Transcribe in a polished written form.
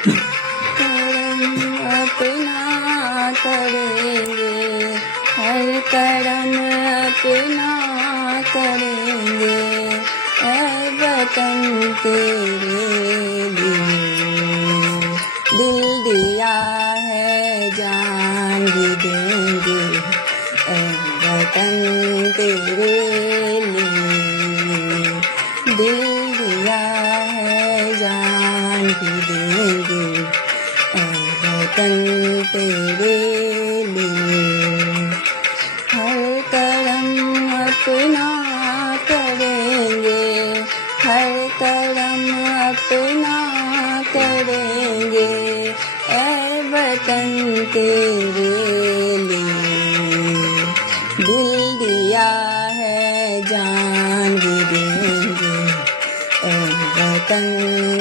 कदम अपना करेंगे, हर कदम अपना करेंगे, ऐ वतन तेरे लिए। दिल दिया है जान भी देंगे, ऐ वतन तेरे लिए। दिल दिया है जान भी देंगे, ऐ वतन तेरे लिए। हर कदम अपना करेंगे, हर कदम अपना करेंगे, ऐ वतन तेरे लिए। दिल दिया है जान भी देंगे, ऐ वतन